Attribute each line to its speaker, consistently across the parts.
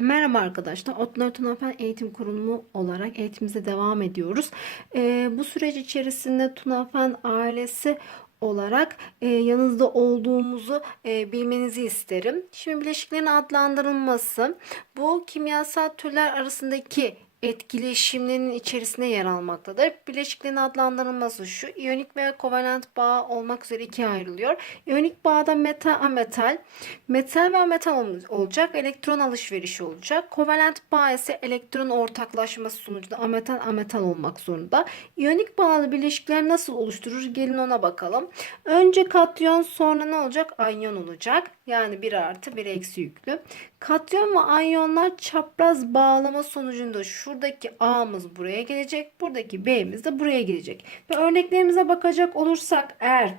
Speaker 1: Merhaba arkadaşlar. Otlar Tunafen Eğitim Kurumu olarak eğitimimize devam ediyoruz. Ee, bu süreç içerisinde Tunafen ailesi olarak e, yanınızda olduğumuzu e, bilmenizi isterim. Şimdi bileşiklerin adlandırılması bu kimyasal türler arasındaki etkileşimlerin içerisine yer almaktadır. Bileşiklerin adlandırılması şu. iyonik ve kovalent bağ olmak üzere ikiye ayrılıyor. İyonik bağda metal ametal, metal ve ametal ol- olacak. Elektron alışverişi olacak. Kovalent bağ ise elektron ortaklaşması sonucunda ametal ametal olmak zorunda. İyonik bağlı bileşikler nasıl oluşturur? Gelin ona bakalım. Önce katyon sonra ne olacak? Anyon olacak. Yani 1 artı 1 eksi yüklü. Katyon ve anyonlar çapraz bağlama sonucunda şuradaki A'mız buraya gelecek. Buradaki B'miz de buraya gelecek. Ve örneklerimize bakacak olursak eğer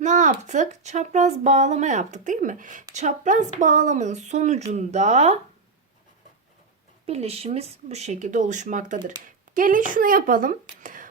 Speaker 1: ne yaptık? Çapraz bağlama yaptık değil mi? Çapraz bağlamanın sonucunda birleşimiz bu şekilde oluşmaktadır. Gelin şunu yapalım.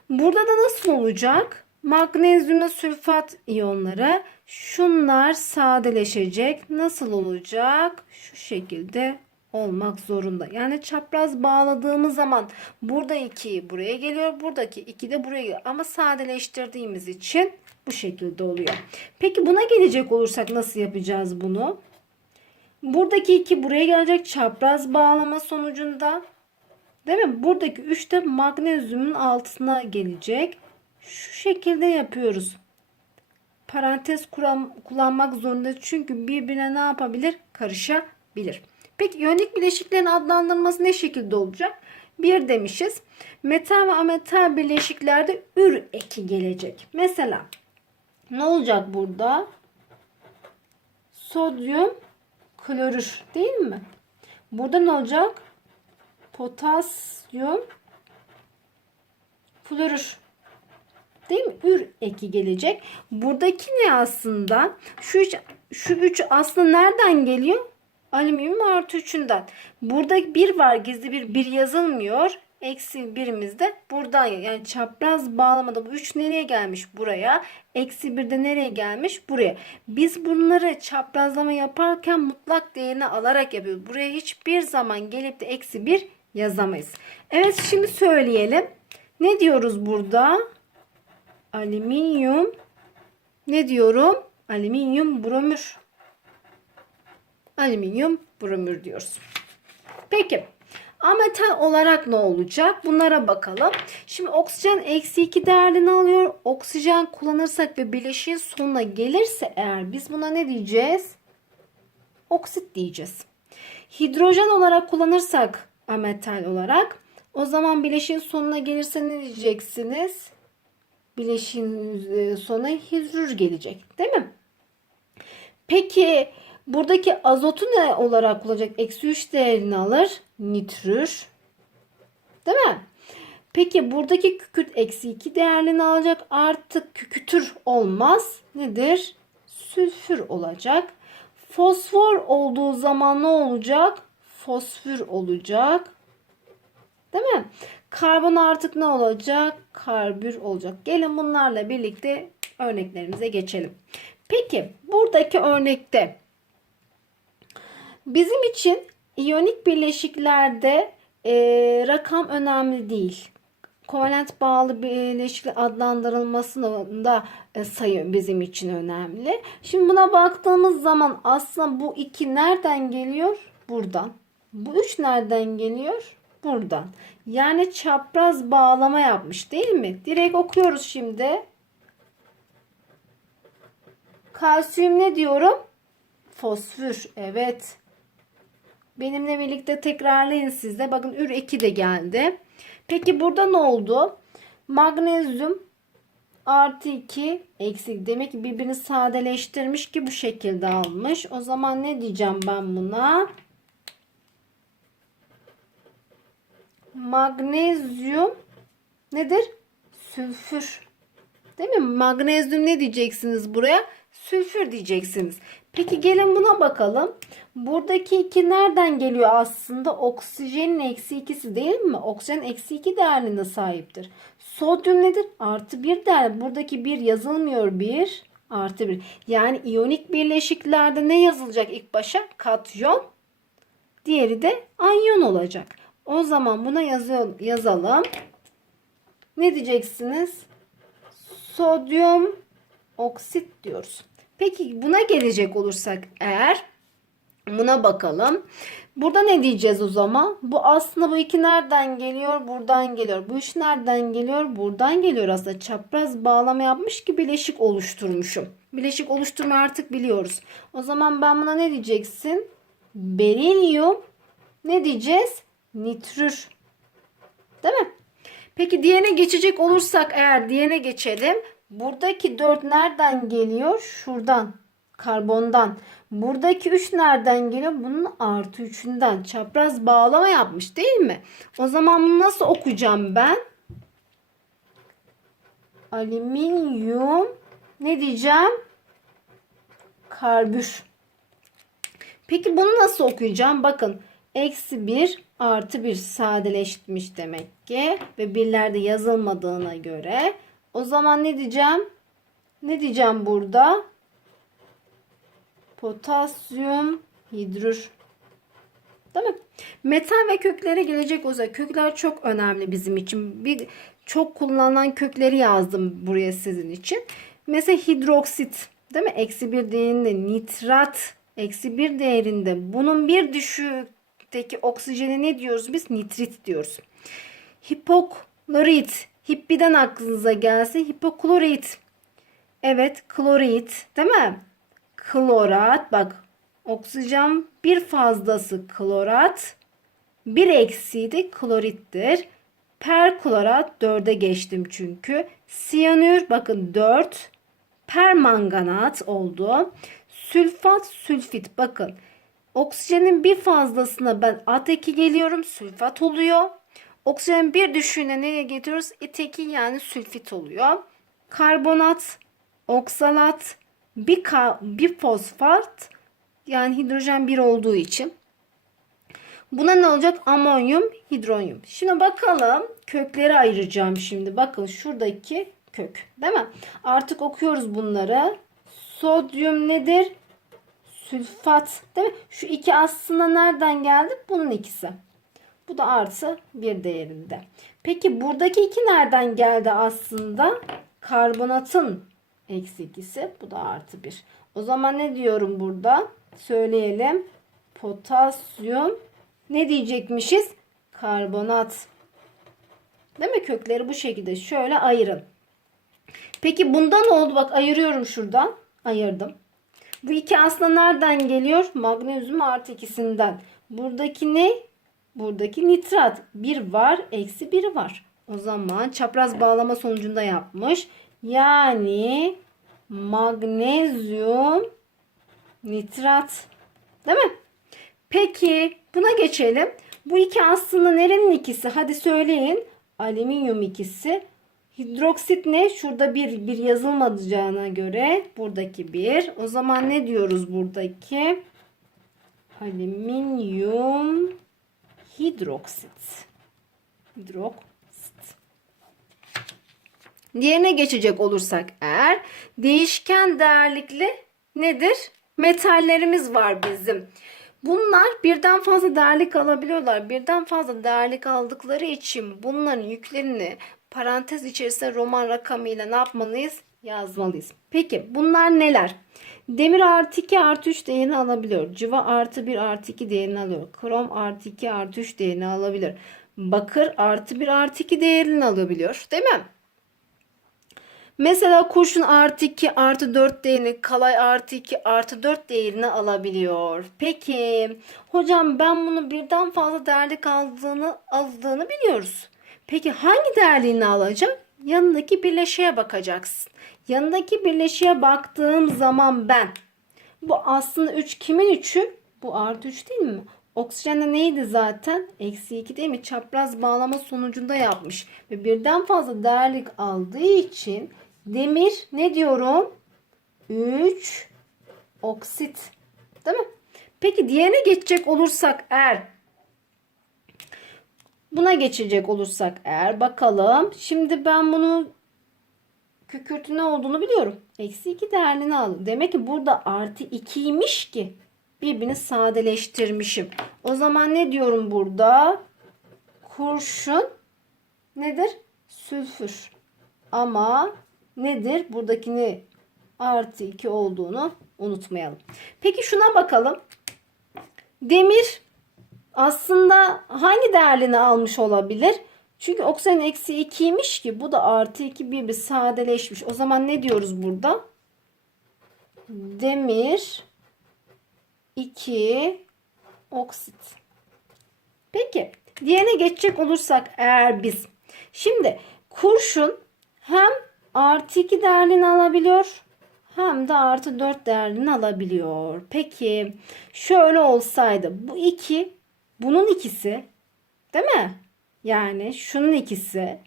Speaker 1: Burada da nasıl olacak? Magnezyumla sülfat iyonları şunlar sadeleşecek. Nasıl olacak? Şu şekilde olmak zorunda. Yani çapraz bağladığımız zaman burada 2 buraya geliyor. Buradaki 2 de buraya geliyor. Ama sadeleştirdiğimiz için bu şekilde oluyor. Peki buna gelecek olursak nasıl yapacağız bunu? Buradaki 2 buraya gelecek çapraz bağlama sonucunda. Değil mi? Buradaki 3 de magnezyumun altına gelecek. Şu şekilde yapıyoruz. Parantez kuram, kullanmak zorunda çünkü birbirine ne yapabilir? Karışabilir. Peki iyonik bileşiklerin adlandırılması ne şekilde olacak? Bir demişiz. Metal ve ametal bileşiklerde ür eki gelecek. Mesela ne olacak burada? Sodyum klorür değil mi? Burada ne olacak? Potasyum florür. Değil mi? Ür eki gelecek. Buradaki ne aslında? Şu üç, şu üç aslında nereden geliyor? Alüminyum artı üçünden. Burada bir var gizli bir bir yazılmıyor. Eksi birimiz de buradan yani çapraz bağlamada bu 3 nereye gelmiş buraya. Eksi bir de nereye gelmiş buraya. Biz bunları çaprazlama yaparken mutlak değerini alarak yapıyoruz. Buraya hiçbir zaman gelip de eksi bir yazamayız. Evet şimdi söyleyelim. Ne diyoruz burada? Alüminyum ne diyorum? Alüminyum bromür. Alüminyum bromür diyoruz. Peki ametal olarak ne olacak? Bunlara bakalım. Şimdi oksijen eksi 2 değerini alıyor. Oksijen kullanırsak ve bileşiğin sonuna gelirse eğer biz buna ne diyeceğiz? Oksit diyeceğiz. Hidrojen olarak kullanırsak ametal olarak o zaman bileşiğin sonuna gelirse ne diyeceksiniz? Bileşiğin e, sonuna hidrür gelecek. Değil mi? Peki buradaki azotu ne olarak kullanacak? Eksi 3 değerini alır. Nitrür. Değil mi? Peki buradaki kükürt eksi 2 değerini alacak. Artık kükütür olmaz. Nedir? Sülfür olacak. Fosfor olduğu zaman ne olacak? Fosfür olacak. Değil mi? Karbon artık ne olacak? Karbür olacak. Gelin bunlarla birlikte örneklerimize geçelim. Peki buradaki örnekte bizim için iyonik bileşiklerde e, rakam önemli değil. Kovalent bağlı bileşikler adlandırılmasında e, sayı bizim için önemli. Şimdi buna baktığımız zaman aslında bu iki nereden geliyor? Buradan. Bu üç nereden geliyor? Buradan. Yani çapraz bağlama yapmış değil mi? Direkt okuyoruz şimdi. Kalsiyum ne diyorum? Fosfür. Evet. Benimle birlikte tekrarlayın siz de. Bakın ür 2 de geldi. Peki burada ne oldu? Magnezyum artı 2 eksi. Demek ki birbirini sadeleştirmiş ki bu şekilde almış. O zaman ne diyeceğim ben buna? Magnezyum nedir? Sülfür. Değil mi? Magnezyum ne diyeceksiniz buraya? Sülfür diyeceksiniz. Peki gelin buna bakalım. Buradaki iki nereden geliyor aslında? Oksijenin eksi ikisi değil mi? Oksijen eksi iki değerine sahiptir. Sodyum nedir? Artı bir değer. Buradaki bir yazılmıyor. Bir artı bir. Yani iyonik birleşiklerde ne yazılacak ilk başa? Katyon Diğeri de anyon olacak. O zaman buna yazalım. Ne diyeceksiniz? Sodyum oksit diyoruz. Peki buna gelecek olursak eğer buna bakalım. Burada ne diyeceğiz o zaman? Bu aslında bu iki nereden geliyor? Buradan geliyor. Bu üç nereden geliyor? Buradan geliyor aslında. Çapraz bağlama yapmış ki bileşik oluşturmuşum. Bileşik oluşturmayı artık biliyoruz. O zaman ben buna ne diyeceksin? Berilyum ne diyeceğiz? Nitrür. Değil mi? Peki diğerine geçecek olursak eğer diğerine geçelim. Buradaki 4 nereden geliyor? Şuradan. Karbondan. Buradaki 3 nereden geliyor? Bunun artı 3'ünden. Çapraz bağlama yapmış değil mi? O zaman bunu nasıl okuyacağım ben? Alüminyum ne diyeceğim? Karbür. Peki bunu nasıl okuyacağım? Bakın eksi 1 artı 1 sadeleşmiş demek ki. Ve birlerde yazılmadığına göre. O zaman ne diyeceğim? Ne diyeceğim burada? Potasyum hidrür. Değil mi? Metal ve köklere gelecek olursak kökler çok önemli bizim için. Bir çok kullanılan kökleri yazdım buraya sizin için. Mesela hidroksit değil mi? Eksi bir değerinde nitrat eksi bir değerinde bunun bir düşükteki oksijene ne diyoruz biz? Nitrit diyoruz. Hipoklorit. Hippiden aklınıza gelse hipoklorit. Evet klorit değil mi? Klorat bak oksijen bir fazlası klorat bir eksiği de klorittir. Perklorat 4'e geçtim çünkü. Siyanür bakın 4 permanganat oldu. Sülfat sülfit bakın. Oksijenin bir fazlasına ben at eki geliyorum sülfat oluyor. Oksijenin bir düşüğüne neye getiriyoruz? İteki yani sülfit oluyor. Karbonat, oksalat, bir, ka- bir fosfat yani hidrojen bir olduğu için. Buna ne olacak? Amonyum, hidronyum. Şimdi bakalım kökleri ayıracağım şimdi. Bakın şuradaki kök değil mi? Artık okuyoruz bunları. Sodyum nedir? Sülfat değil mi? Şu iki aslında nereden geldi? Bunun ikisi. Bu da artı bir değerinde. Peki buradaki iki nereden geldi aslında? Karbonatın eksi ikisi. Bu da artı bir. O zaman ne diyorum burada? Söyleyelim. Potasyum ne diyecekmişiz? Karbonat. Değil mi? Kökleri bu şekilde şöyle ayırın. Peki bundan oldu? Bak ayırıyorum şuradan. Ayırdım. Bu iki aslında nereden geliyor? Magnezyum artı ikisinden. Buradaki ne? Buradaki nitrat. Bir var, eksi biri var. O zaman çapraz bağlama sonucunda yapmış. Yani magnezyum nitrat. Değil mi? Peki buna geçelim. Bu iki aslında nerenin ikisi? Hadi söyleyin. Alüminyum ikisi. Hidroksit ne? Şurada bir, bir yazılmayacağına göre buradaki bir. O zaman ne diyoruz buradaki? Alüminyum hidroksit. Hidroksit. Diğerine geçecek olursak eğer değişken değerlikli nedir? Metallerimiz var bizim. Bunlar birden fazla değerlik alabiliyorlar. Birden fazla değerlik aldıkları için bunların yüklerini parantez içerisinde roman rakamıyla ne yapmalıyız? Yazmalıyız. Peki bunlar neler? Demir artı 2 artı 3 değerini alabiliyor. Cıva artı 1 artı 2 değerini alıyor. Krom artı 2 artı 3 değerini alabilir. Bakır artı 1 artı 2 değerini alabiliyor. Değil mi? Mesela kurşun artı 2 artı 4 değerini, kalay artı 2 artı 4 değerini alabiliyor. Peki hocam ben bunu birden fazla değerlik aldığını, aldığını biliyoruz. Peki hangi değerliğini alacak? Yanındaki birleşiğe bakacaksın. Yanındaki birleşiğe baktığım zaman ben bu aslında 3 kimin 3'ü? Bu artı 3 değil mi? Oksijende neydi zaten? Eksi 2 değil mi? Çapraz bağlama sonucunda yapmış. Ve birden fazla değerlik aldığı için demir ne diyorum? 3 oksit. Değil mi? Peki diğerine geçecek olursak eğer buna geçecek olursak eğer bakalım. Şimdi ben bunu kükürtü ne olduğunu biliyorum. Eksi 2 değerlerini aldım. Demek ki burada artı 2'ymiş ki birbirini sadeleştirmişim. O zaman ne diyorum burada? Kurşun nedir? Sülfür. Ama nedir? Buradakini artı 2 olduğunu unutmayalım. Peki şuna bakalım. Demir aslında hangi değerlerini almış olabilir? Çünkü oksijen eksi 2'ymiş ki bu da artı 2 bir bir sadeleşmiş. O zaman ne diyoruz burada? Demir 2 oksit. Peki diğerine geçecek olursak eğer biz. Şimdi kurşun hem artı 2 değerlerini alabiliyor hem de artı 4 değerlerini alabiliyor. Peki şöyle olsaydı bu 2 bunun ikisi değil mi? Yani şunun ikisi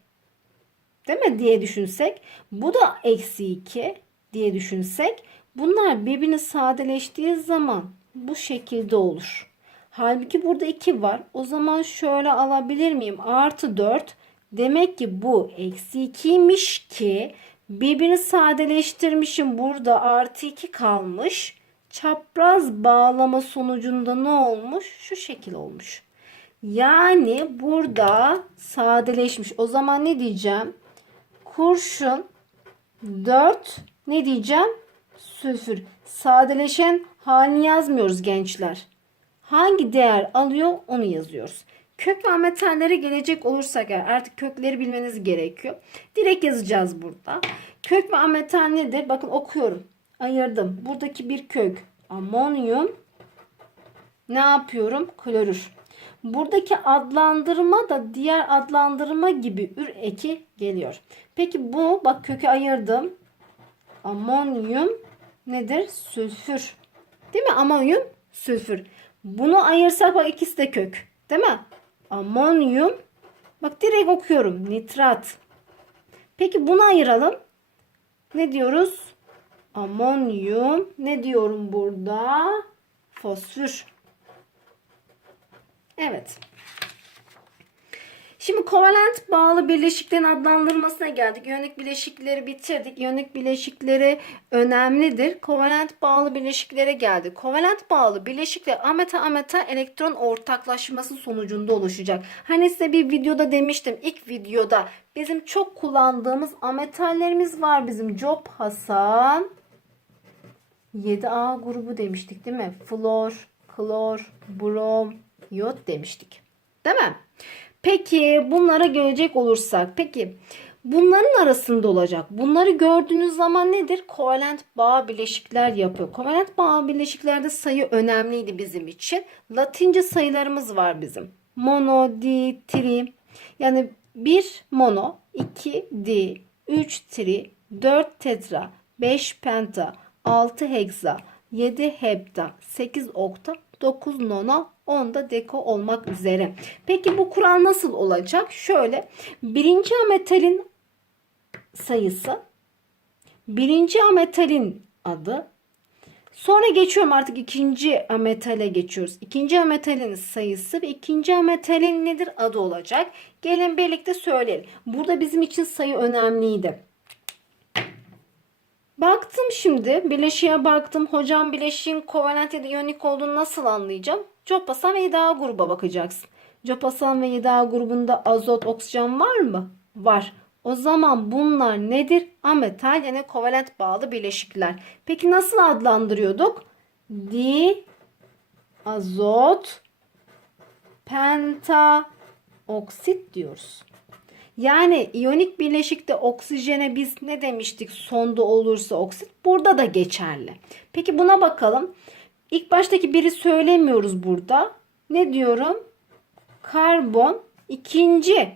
Speaker 1: değil mi diye düşünsek bu da eksi 2 diye düşünsek bunlar birbirini sadeleştiği zaman bu şekilde olur. Halbuki burada 2 var. O zaman şöyle alabilir miyim? Artı 4. Demek ki bu eksi 2'ymiş ki birbirini sadeleştirmişim. Burada artı 2 kalmış. Çapraz bağlama sonucunda ne olmuş? Şu şekil olmuş. Yani burada sadeleşmiş. O zaman ne diyeceğim? Kurşun 4 ne diyeceğim? Sülfür. Sadeleşen halini yazmıyoruz gençler. Hangi değer alıyor onu yazıyoruz. Kök ve metallere gelecek olursak eğer artık kökleri bilmeniz gerekiyor. Direkt yazacağız burada. Kök ve ametal nedir? Bakın okuyorum. Ayırdım. Buradaki bir kök amonyum ne yapıyorum? Klorür. Buradaki adlandırma da diğer adlandırma gibi ür eki geliyor. Peki bu bak kökü ayırdım. Amonyum nedir? Sülfür. Değil mi? Amonyum, sülfür. Bunu ayırsak bak ikisi de kök. Değil mi? Amonyum. Bak direkt okuyorum. Nitrat. Peki bunu ayıralım. Ne diyoruz? Amonyum. Ne diyorum burada? Fosfor. Evet. Şimdi kovalent bağlı bileşiklerin adlandırmasına geldik. İyonik bileşikleri bitirdik. İyonik bileşikleri önemlidir. Kovalent bağlı bileşiklere geldik. Kovalent bağlı bileşikler ameta ameta elektron ortaklaşması sonucunda oluşacak. Hani size bir videoda demiştim. ilk videoda bizim çok kullandığımız ametallerimiz var. Bizim Job Hasan 7A grubu demiştik değil mi? Flor, klor, brom, yod demiştik. Değil mi? Peki bunlara gelecek olursak. Peki bunların arasında olacak. Bunları gördüğünüz zaman nedir? Kovalent bağ bileşikler yapıyor. Kovalent bağ bileşiklerde sayı önemliydi bizim için. Latince sayılarımız var bizim. Mono, di, tri. Yani 1 mono, 2 di, 3 tri, 4 tetra, 5 penta, 6 heksa, 7 hepta, 8 okta, 9 nona, 10 da deko olmak üzere. Peki bu kural nasıl olacak? Şöyle birinci ametalin sayısı, birinci ametalin adı, Sonra geçiyorum artık ikinci ametale geçiyoruz. İkinci ametalin sayısı ve ikinci ametalin nedir adı olacak. Gelin birlikte söyleyelim. Burada bizim için sayı önemliydi. Baktım şimdi bileşiğe baktım. Hocam bileşiğin kovalent ya da iyonik olduğunu nasıl anlayacağım? Copasan ve İDA gruba bakacaksın. Copasan ve İDA grubunda azot, oksijen var mı? Var. O zaman bunlar nedir? Ametal yani kovalent bağlı bileşikler. Peki nasıl adlandırıyorduk? Di azot penta oksit diyoruz. Yani iyonik bileşikte oksijene biz ne demiştik? Sonda olursa oksit. Burada da geçerli. Peki buna bakalım. İlk baştaki biri söylemiyoruz burada. Ne diyorum? Karbon ikinci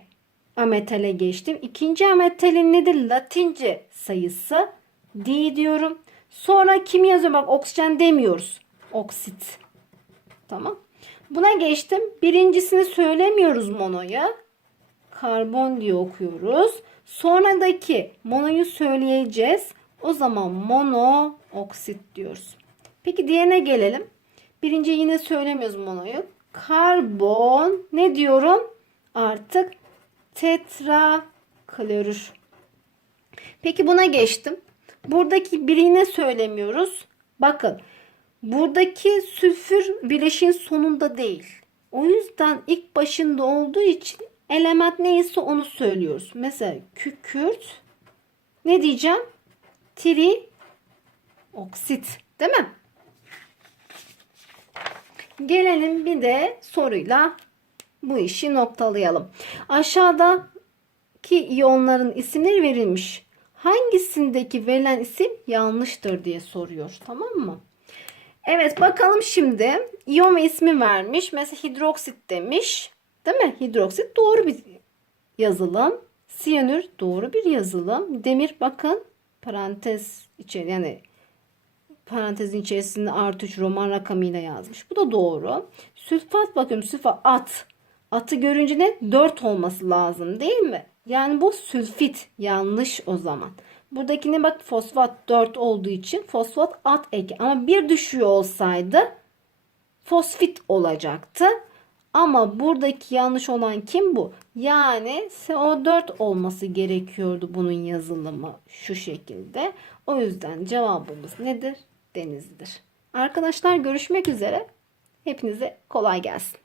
Speaker 1: ametale geçtim. İkinci ametalin nedir? Latince sayısı D diyorum. Sonra kim yazıyor? Bak oksijen demiyoruz. Oksit. Tamam. Buna geçtim. Birincisini söylemiyoruz monoya. Karbon diye okuyoruz. Sonradaki monoyu söyleyeceğiz. O zaman mono oksit diyoruz. Peki diğerine gelelim. Birinci yine söylemiyoruz monoyu. Karbon ne diyorum? Artık tetraklorür. Peki buna geçtim. Buradaki birine söylemiyoruz. Bakın buradaki sülfür bileşin sonunda değil. O yüzden ilk başında olduğu için element neyse onu söylüyoruz. Mesela kükürt ne diyeceğim? Tri oksit değil mi? Gelelim bir de soruyla bu işi noktalayalım. Aşağıdaki iyonların isimleri verilmiş. Hangisindeki verilen isim yanlıştır diye soruyor. Tamam mı? Evet bakalım şimdi. İyon ve ismi vermiş. Mesela hidroksit demiş. Değil mi? Hidroksit doğru bir yazılım. Siyanür doğru bir yazılım. Demir bakın parantez içeri yani parantezin içerisinde artı 3 roman rakamıyla yazmış. Bu da doğru. Sülfat bakıyorum sülfat at. Atı görünce ne? 4 olması lazım değil mi? Yani bu sülfit yanlış o zaman. Buradakine bak fosfat 4 olduğu için fosfat at eki. Ama bir düşüyor olsaydı fosfit olacaktı. Ama buradaki yanlış olan kim bu? Yani CO4 olması gerekiyordu bunun yazılımı şu şekilde. O yüzden cevabımız nedir? Denizlidir. Arkadaşlar görüşmek üzere. Hepinize kolay gelsin.